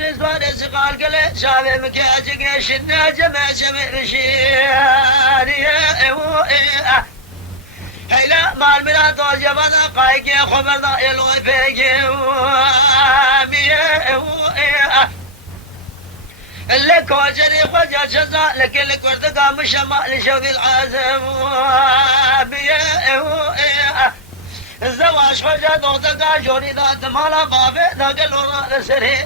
بزوان سقال قلت شابي مكاجك شنا جمع مشي هيلا مال ملا تو جبنا قايك خبر دا يلوي بيجي اللي كوجري خجا جزا لكن الكرد قام شمال شوذ العزم الزواج خجا دوتك جوري ذات مالا بابي نقل ورا سري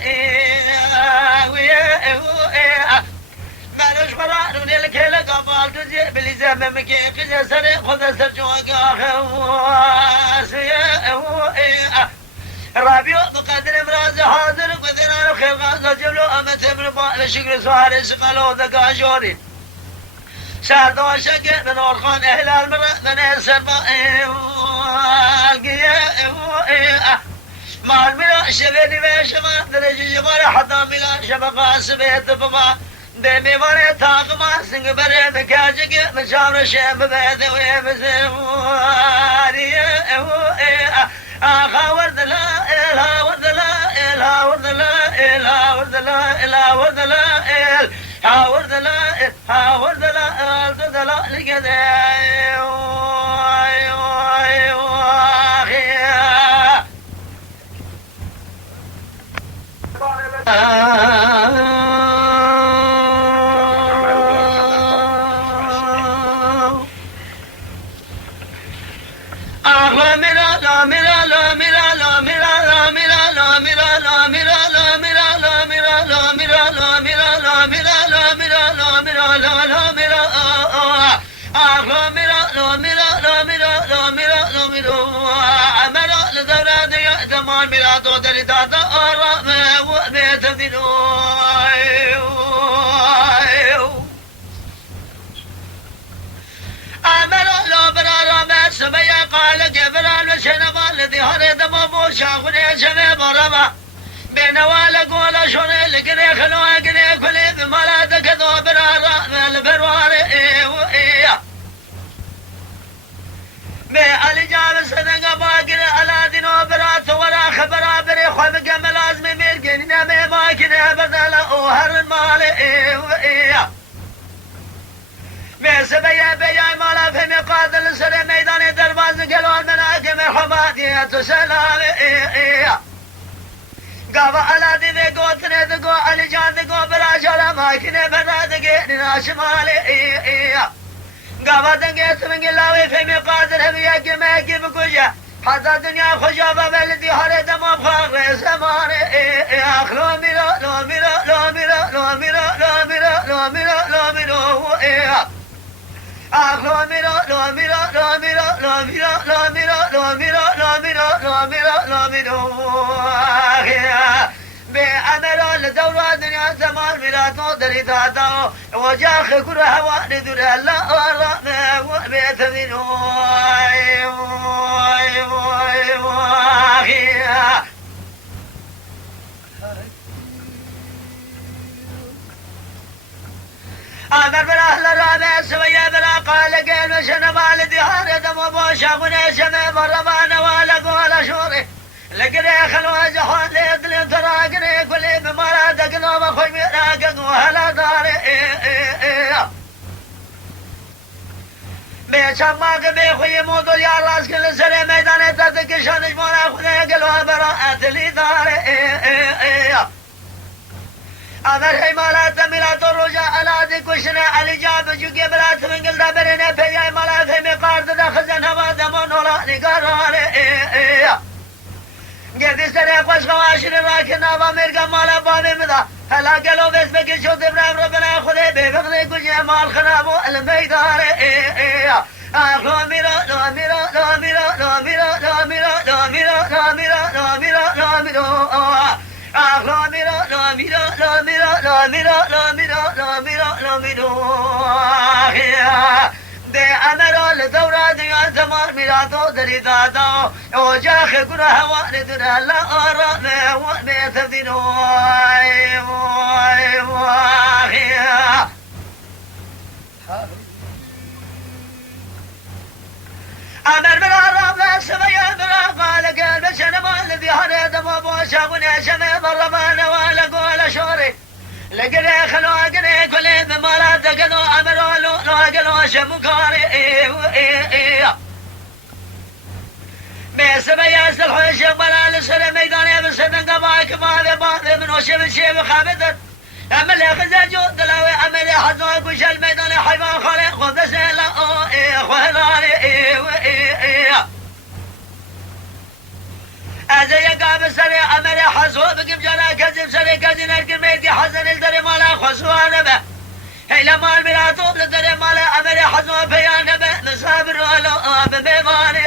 مالوش قرار من الكيلة قبال تجي بالإزام مكي قجا سري خذ سرجوك رابيو بقدر مراز حاضر قدر الخير غازة جبلو أمت ابن بال شكر سوار سقلو دقا جوري ساردو شكر من أورخان أهل المرأة من السربا مع الملا شبيني بيشما درجي جبار حتى ملا شبقا سبيت بقا بمي واري تاقما سنگ بري مكاجك مشامر شام بيت ويمزواري آخا ورد لا إلها ورد لا إلها ورد لا إلها ورد لا إلها ورد لا إلها ورد لا إلها ورد لا ورد لا لقد شاغني شمي برما بينوال قول شوني لقني خلوه قني كلي بمالاتك ذو برارا البرواري بي الجاب صدق باقر على دينو برات ورا خبرا بري خوف قمل ازمي ميرقين نمي باقر بدل اوهر المالي بي سبيا بيا مالا فهمي قادل سري ميداني درباز قلوان مناكم حمادية سلامي قابا على دي قوتني دقو علي جان دقو براجالا ماكني بنا دقيني شمالي قابا دنقيت من قلاوي فهمي قادر هبيا قماكي بكوشا حتى الدنيا خجابة بلدي هرد مبخار زماني اخلو ميرو لو ميرو لو ميرو لو ميرو لو ميرو لو ميرو لو ميرو لو ميرو لو ميرو لو ميرو لو ميرو لو ميرو لو ميرو لو ميرو لو ميرو لو ميرو بأمرو لدورة دنيا زمان ميراتو دريداتو وجاخ كره وارد الله والله بيت منو أمر بلا أهل الرابع سويا بلا قال قيل وشن والدي هاردم وبوشا ونيشن مربان والق ولا شوري لقري خلوة جحون ليدلي تراقري كلي بمرادك نوم خوي ميراقق وهلا داري بيشماق بيخوي موضو يا راس كل سري ميدان تتك شانش مولا خذي قلوة براءة لي داري أمر حمالات ميلات الرجاء على ذي كشنا علي جاب جوكي بلات من قلدا برنا بيا مالات مقارد دخزن هوا دمون ولا نقرار قد سري قوش خواشر راكن نابا مرقا مالا بابي مدا هلا قلو بس بكي شو دبرام ربنا خذي بفقدي كشي مال خنابو الميدار لو ميرو لو ميرو لو ميرو لو ميرو لو ميرو لو ميرو لو ميرو لو ميرو لو ميرو lo miro, lo miro, lo miro, lo miro, lo miro, lo miro, lo miro. De amero le dora de azamar mirato deridado. O ya que kuna hawa le dura la ora me wa me tadino. أمر بلا رب سميا بلا قال قلب شنما الذي هرد مبوشا ونشم ضربان ولا قول لقري خلو أقري كل بمالا تقدو أمرو لو أقلو شمكاري بسبب ياسر حوش ولا لسر ميداني بسدن قباك ما ببعض من وشم الشيء وخابدت أمل خزا جو دلاوي أمل حزوك وش الميدان حيوان خالق خذ سيلا خوالاني أزي قاب سري أمل حزو بكم جانا كذب سري كذب نرقم ميدي حزن الدري مالا خسوان به هيلا مال ملاتو لدري مالا أمل حزو بيان به مسابر ولو بميماني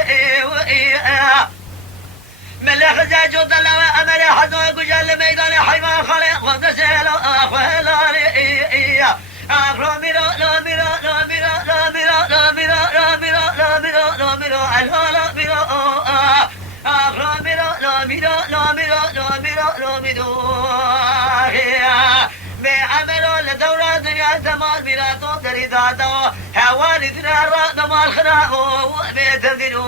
ملي خزاجو دلاوي أمل حزو كجل ميدان حيوان خالق خذ سيلا خوالاني أخلو ميرو لو ميرو لو ميرو لو ميرو لو ميرو لو ميرو لو ميرو لو ميرو الهلا ميرو أخلو ميرو لو ميرو لو ميرو لو ميرو لو ميرو بعملو لدورة دنيا تمام ميراتو دريداتو حوالي دنا الرأنا مال خناهو بيتذنو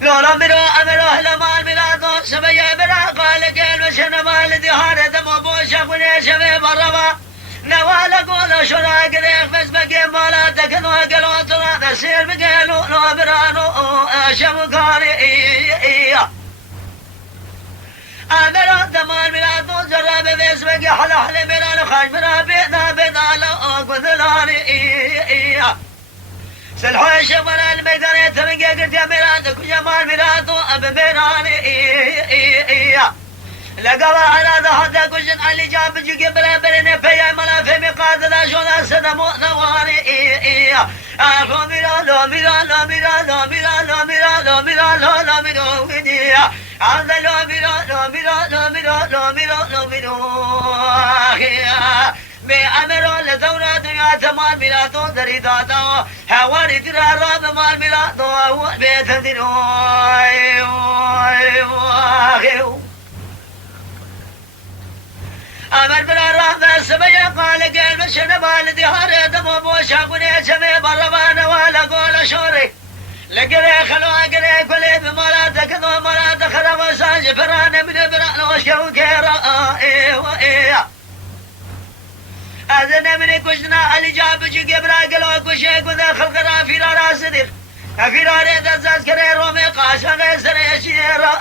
لولا مرو أمرو هلا مال ميراتو سبيا برا قال قال وشنا مال دي هارة مو بوشا وني شبه مروا نوالا قولا شرا قريق بس بقي مالا تكنو قلو ترى بسير بقالو لو برانو أشم قاري أمرو دمال ميراتو جرى بس بقي حلا حلا ميرانو خاش مرا بينا بينا لو قذلاني سلحوش ولا الميدان تمنقى قلت يا ميراتو كجمال ميراتو أب ميراني لقوا على ذا كشن علي جاب جيك برابرين بيا ملا في مقاد ذا شونا سدمو نواري أخو ميرا لو ميرا لو ميرا لو ميرا لو ميرا لو ميرا لو لو ميرا ودي هذا لو ميرا لو ميرا لو ميرا لو ميرا لو ميرا بأمرو لدورة دنيا تمال ميراتو دريداتو هواري درارا بمال ميراتو بيتدنو أمر بلا رحمة سبيا قال قال مشنا والدي هاري دمو بوشا قني شمي بربانا ولا قول شوري لقري خلو أقري كلي بمالا تكذو مالا تخرب وساج فراني من برا وشكو كيرا أذن مني كشنا اللي جاب جيك برا قلو كشيك وذا خلق رافيرا راسدر أفيرا ريدا زاز كري رومي قاشا غيسر يشيرا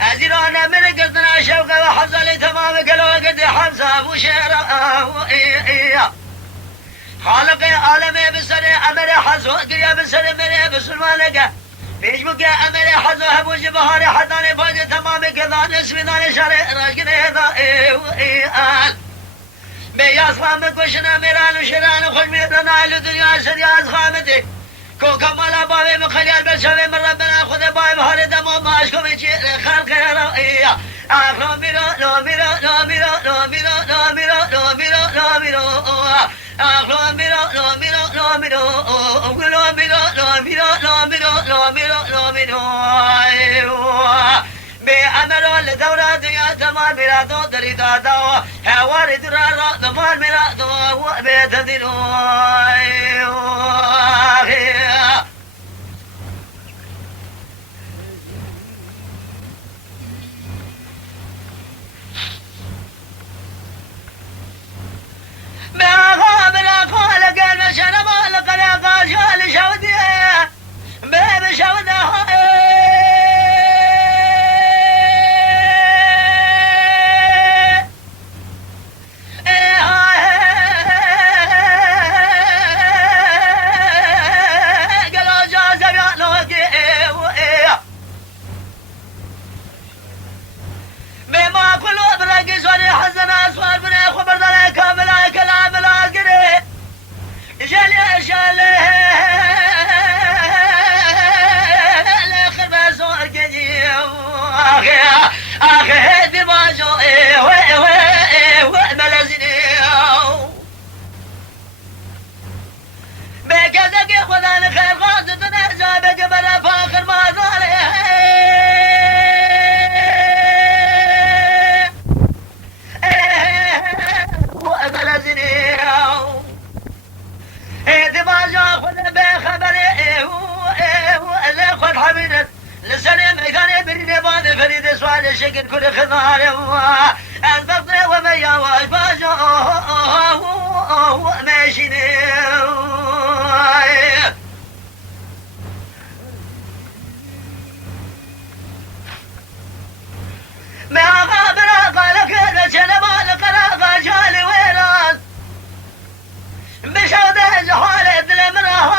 أزيرانا من قصدنا شوقة وحزالي تمام قلوا قد حمزة وشيرا خالقي عالمي بسري أمري حزو قريا بسري مري بسلمانك بيجبك أمري حزو هبوش بهاري حداني فاجي تمام كذا نسوي داني شاري راشقني هذا بياس خامك وشنا ميران وشران وخش ميرنا إلو دنيا سرياز خامتي كوكا مالا بابي مخليال بشوي من ربنا خذ باي بهاري دمو ماشكو بيجي خلقي رأيا أخلو ميرو لو ميرو لو ميرو لو ميرو لو ميرو لو ميرو لو ميرو أخلو ميرو لو ميرو لو ميرو لو ميرو لو ميرو لو ميرو لو ميرو لو ميرو بأمرو لدورة دنيا تمال ميراتو دريداتو هواري درارو دمال ميراتو بيتدنو فريد سوال شكل كل خضار البطن وما يواش باجو ماشيني ما غابر قال كذا شنبال قرا جالي ويران بشود الحالة المراه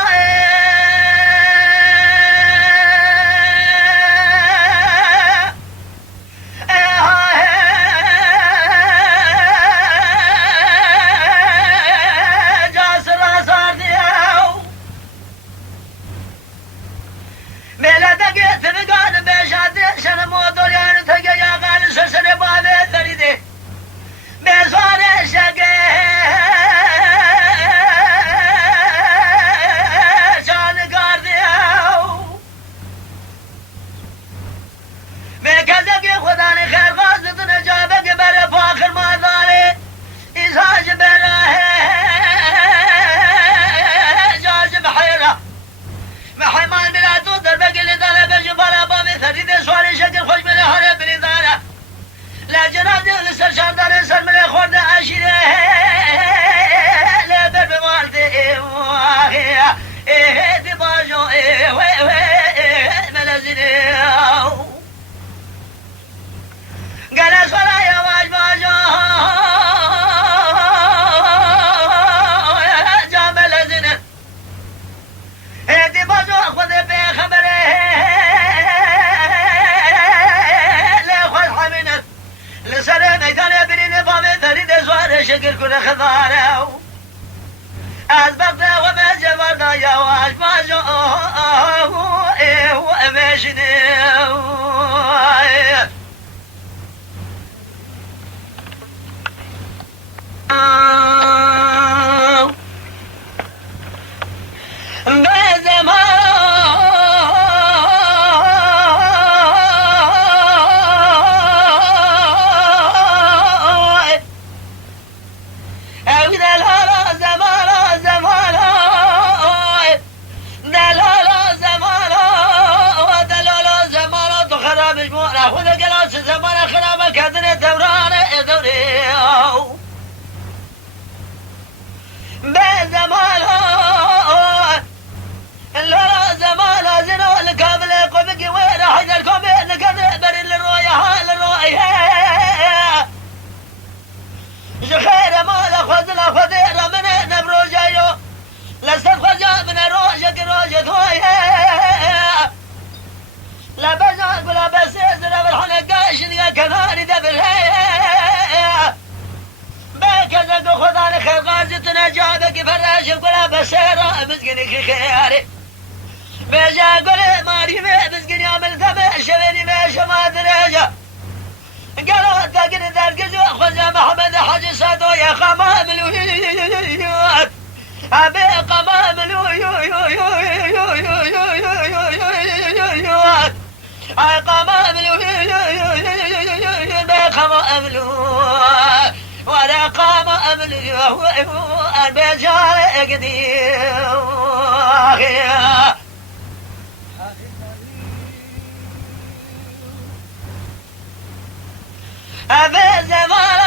شكل كل خضاره أسبقنا وما جبرنا يا واش ما جو وماشيني بيجا قولي ماري بسقني عمل ثمع شبيني ماشا ما درجة قالوا تقني ذرقزو خزا محمد حاج صادو يا قمام الويوت أبي قمام الويوت أي قمام الويوت بي قمام الويوت ولا قمام الويوت البيجا قديم أبي زمان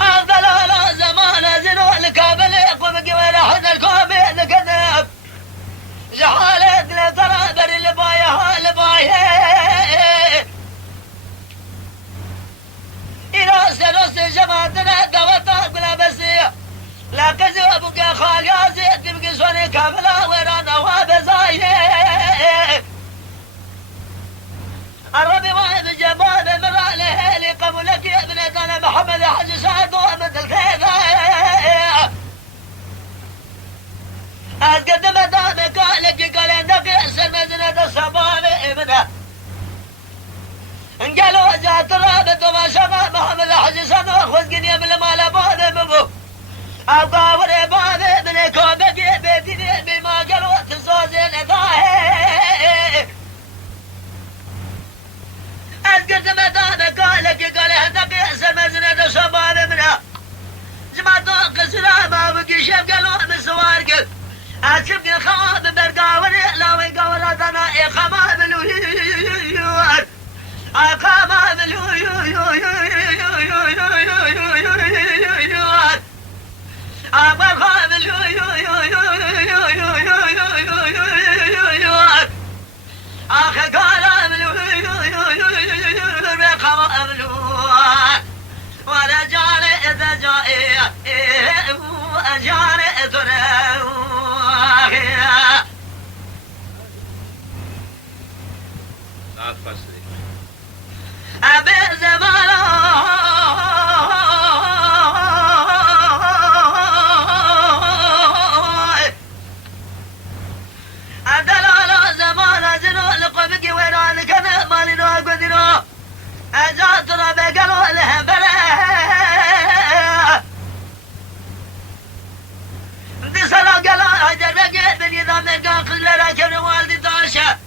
أفضل على زمان زنو الكامل قم قوي لحد الكومي ذكذب جحالة لترى بر الباية إلى سلوس جماعتنا دوتا بلا بسيء لا كذب خالي زيت تبقى سوني كاملة ورانا وابزايه الربي واحد جبال من رأله لي قبلك يا ابن انا محمد حج سعد مثل كذا أتقدم دامك قالك قال عندك يأسر مزنة الصبابة ابنه قالوا جات رابط وما شغل محمد حج سعد واخذ قنية من المال أبوه مبو أبقى وربابة من كوبك بيتي بما قالوا تزوزين ضاهي أتقدم دامك قالك قال عندك يأسر مزنة الصبابة منها جمعتو قصرا ما بقي أشبك خواب برقاور لاوي قورة دنا إخما بلوير أخما بلوير أخما بلوير أخي قال بلوير أخما بلوير ورجال إذا جاء أجار إذنه ساعت فصلی أبي زمانه أدلال زمانه زنو لقبك ويران كذا مالينو قدرو أجاتنا بقلو الهبله دي سلا قلا هجر بقيت باليضام نقا كل راكب والدي داشا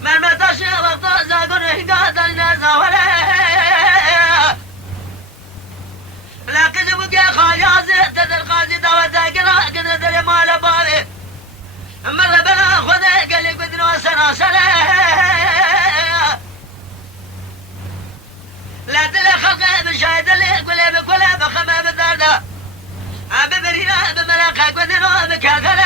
من متاشا وقتا زاقون هقادا لنازا ولا لكن بقى خايازي تدر قازي داوتا قلا قد دري مال بابي مرة بلا خذي قال لي قدنو سنة سنة لا تلي خلقي بشاهد اللي قولي بقولي بخمي بدارده ببرينا بملاقة قدنو بكاثرة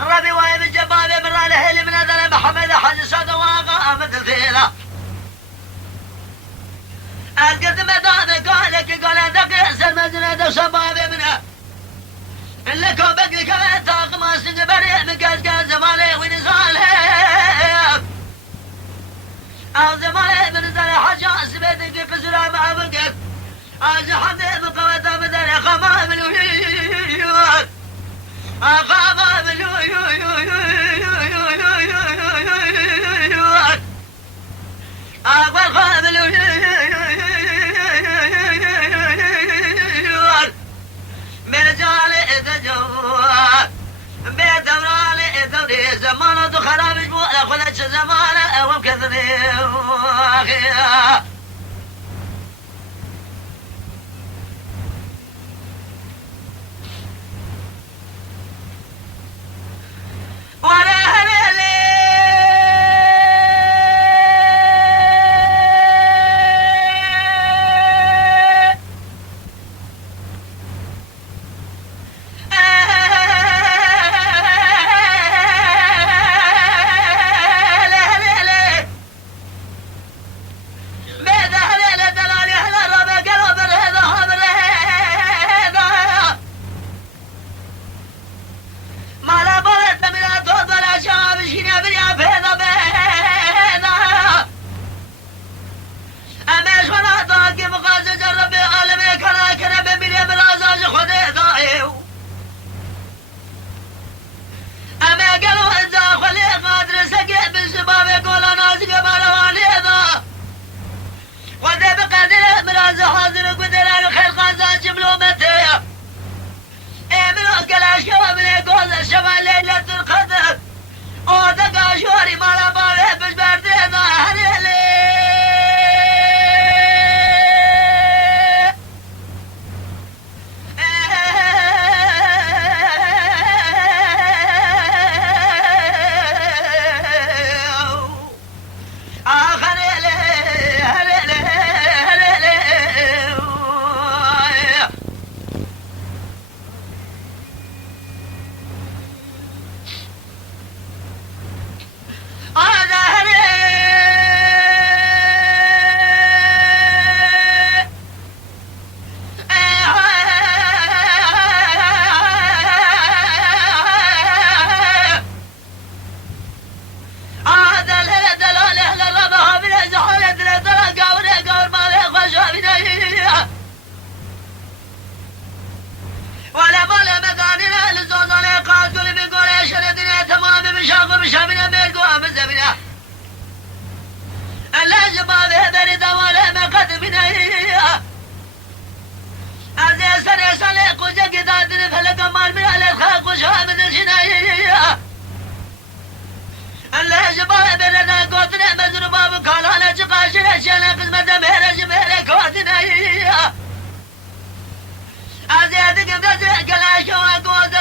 ربي وايم الجبابي من راله اللي من هذا محمد حج صدى واقع مثل ثيلة أسقط مدامي قالك قال دقي سلمزنا دو شبابي منه اللي كوبك كمان طاقم أسنق بريء من قاز زمالي ونزاله أو زمالي من زالي حاجة سبيتك في سلام أبقك أجحد بقوة بدن أخما بلوير أخما بلوير أخما بلوير برجال إذا جوار بدوران إذا زمان دخرا بجموع لخلتش زمان ومكثني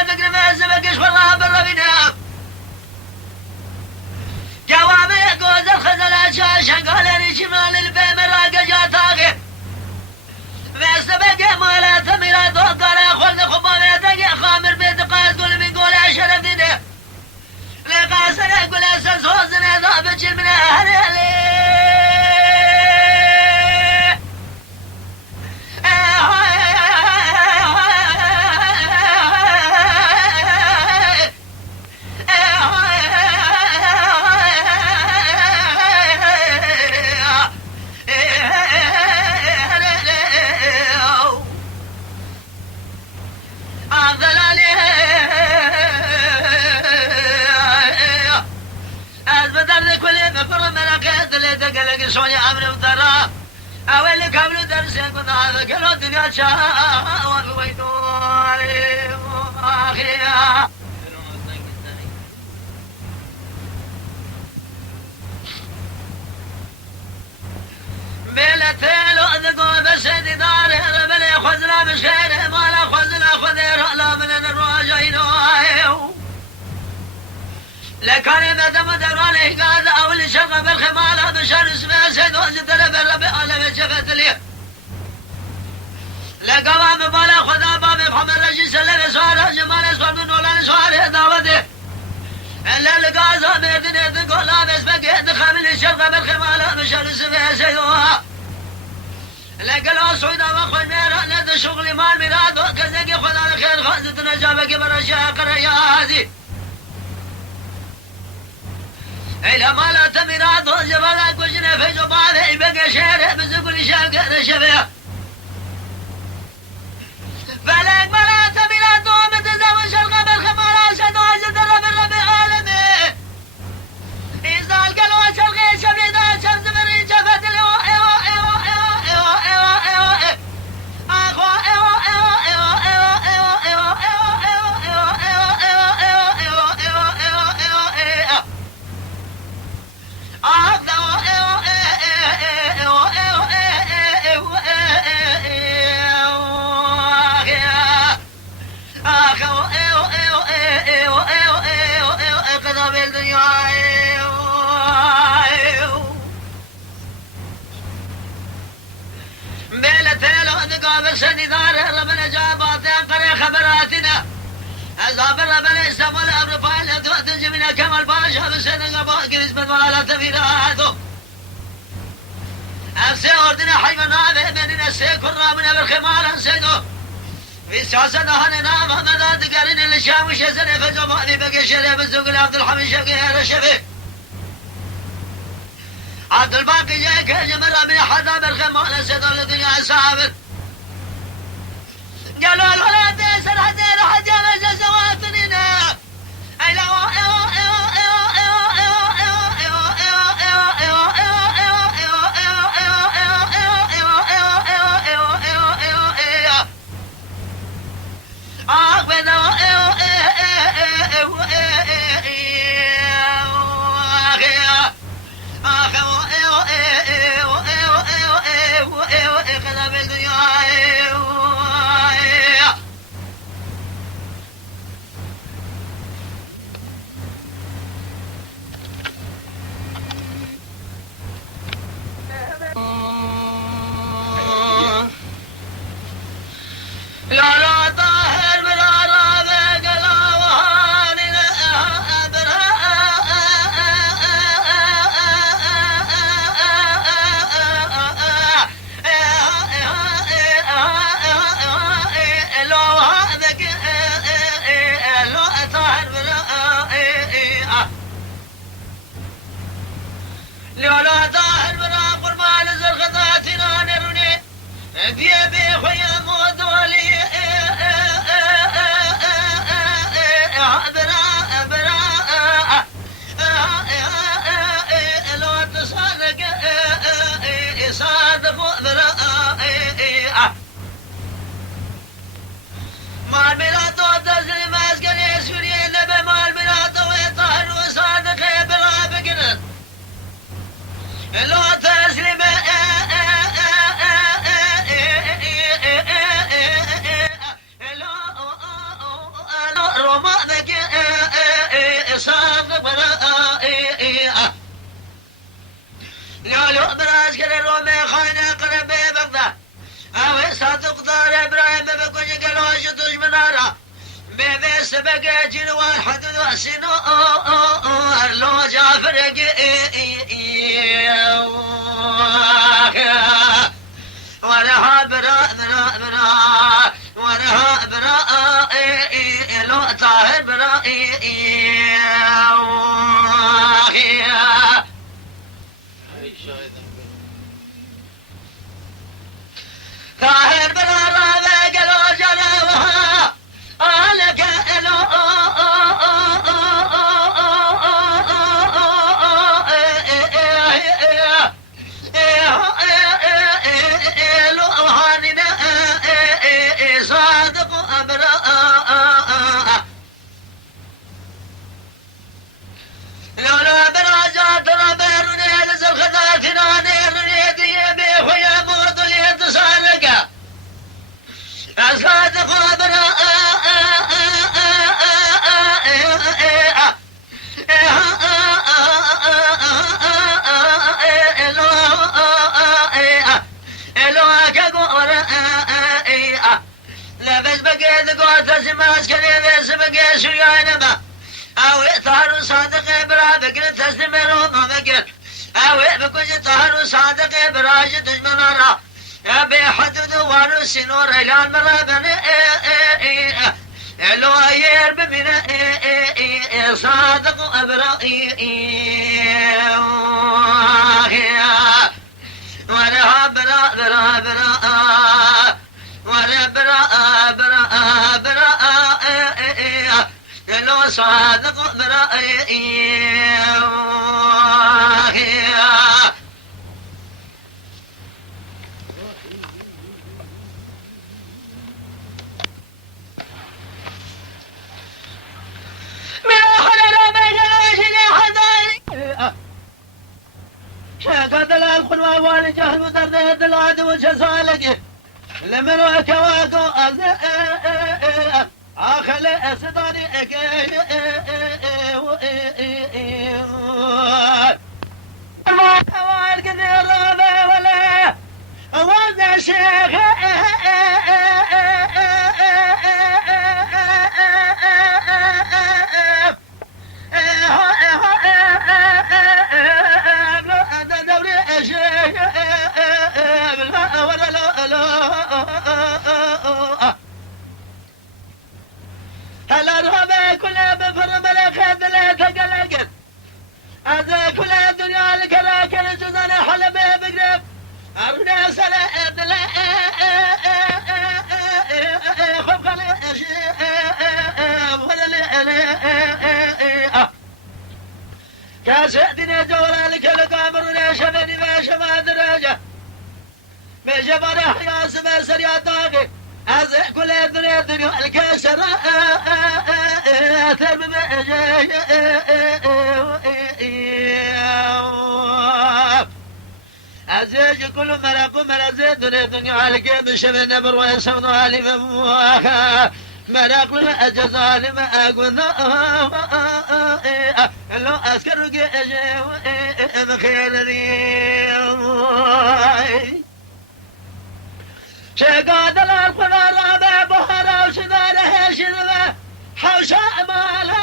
فكر ما سبقش والله بالربنا جوامع قوز الخزلات شاشن قال شمال البيم راقة جاتاغي فاستبقى مالات مراد قال أخوان خبابيتك خامر بيت قاس قول بيقول عشرة دينه لقاسنا قول أساس وزنه ضابط من أهلي سوني أمر وترى أول كابل درسين كنا هذا كله دنيا شاء وفيدوري آخيا بلتلو ذقو بسد دار بل خذنا بشير ما لا خذنا خذير لا من الرواجين لكان مدام دراني قاد أول شرق بالخمالة بشر اسمه سيد وزد لبرب على جفت لي لقوام بالا خدا باب محمد رشيد سلم سوار جمال سوار من نولان سوار دعوته إلا لقازة مردن تقول لا بس بقيت خامل الشرق بالخمالة بشر اسمه سيد لقلوا سويدا وخوي ميرا ند شغل مال مراد وكذلك خدا الخير خازت نجابك برشاق رياضي إلى ما لا تمراد وجبلك وجنا في جبال بقى شارع بزقل شاق شبيه فلك ما لا تمراد ومتزوج القبر خمارا سدوج درب الرب عالمي إذا القلوة شرقي شبيدا شمس مرين شفت الهو إيوه إيوه إيوه إيوه إيوه إيوه أخوة إيوه إيوه إيوه إيوه إيوه إيوه إيوه إيوه إيوه إيوه إيوه إيوه إيوه إيوه خبراتنا أصابر ربنا استمر أمر فعلا تؤتج من كمال باشا بسنة باقي نسبة ولا تفيراته أفسي أردنا حيوانات مننا السيكون رامنا بالخمال أنسينه في سياسة نهانا مدى تقارن الشام وشيسنة فجمعني بقي شريف الزوق لعبد الحميد شبقي يا رشفي عبد الباقي جاك جمرة من حدا بالخمال أنسينه لدنيا سابت قالوا الولاد سرحتين حجاب جزواتنا أي لا منارا بيبس بقى جنوان حدود سنو لو جعفر ورها براء براء براء ورها براء لو طاهر براء طاهر براء قالوا جلاوها لك صادق برابك تستمر وممكن أوي بكل طهر صادق براج تجمنارا يا بحدود وارو سنور إلان مرابن لو أير بمن صادق أبرائي ورها برا برا برا ورها برا برا برا لو صادق برائي شاكد الألخ والوالي جهل وتردد العدو وشسالك لمن وكواكو آخل أسطاني وكوال كثير رابع ولا وزع شيخ هلا الربع كلها بفر ملك لا تقلقت هذا كل الدنيا لك لكن جزنا حلب بقرب أرنا سلا لا خب خلي ولا كاسدني دورا لك القمر نشبني ما شما درجة بجبر حياس بسر يا طاقي هذا كل الدنيا الكسر ترمي أزيج كل مرق مرزيد الدنيا على بشبه نبر ويسون علي بمواها مرق لنا أجزال ما أقول لو أذكر بخير لي شقاد الأرقام رابع بحر وشذا له شذا حوشا مالا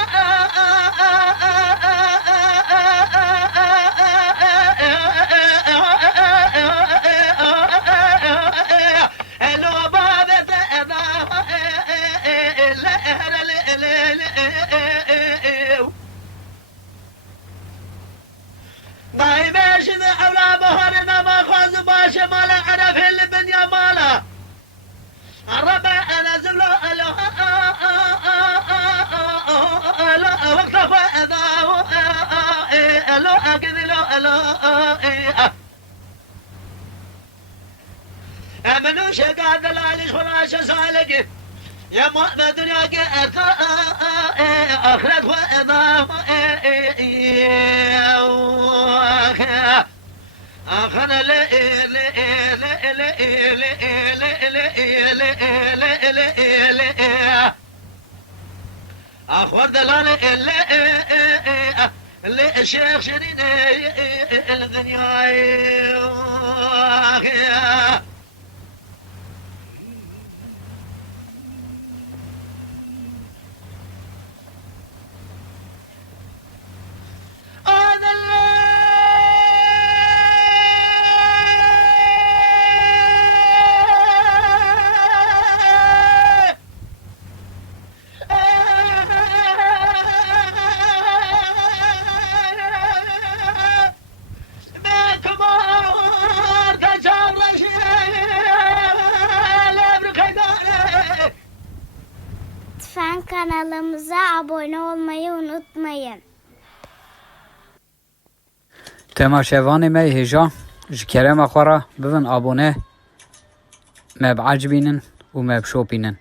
باي ماشي ذا حولا بهرنا ما خاز باشي مالا عرف اللي بنيا مالا الربع انا زلو الو وقت فاذا الو اكذ لو امنو شقاد العليش خلاش سالك يا محمد دنياك اخرت فاذا أخنا أخوار دلالة اللي الشيخ شرين الدنيا kanalımıza abone olmayı unutmayın. تماشاوانی می هجا جکرم اخورا ببن abone ما بعجبینن و ما بشوپینن